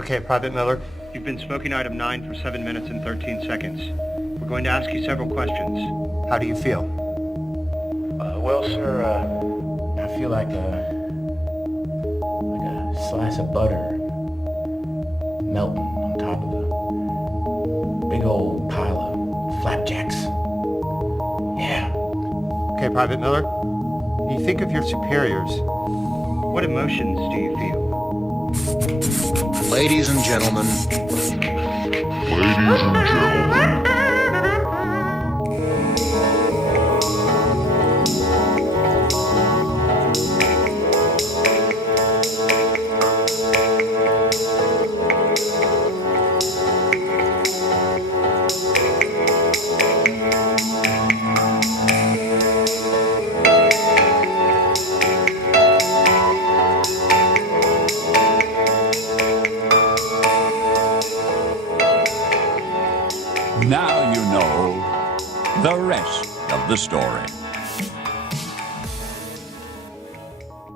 Okay, Private Miller. You've been smoking item 9 for 7 minutes and 13 seconds. We're going to ask you several questions. How do you feel? Well, sir, I feel like a slice of butter melting on top of a big old pile of flapjacks. Yeah. Okay, Private Miller. When you think of your superiors, What emotions do you feel? Ladies and gentlemen. Now you know the rest of the story.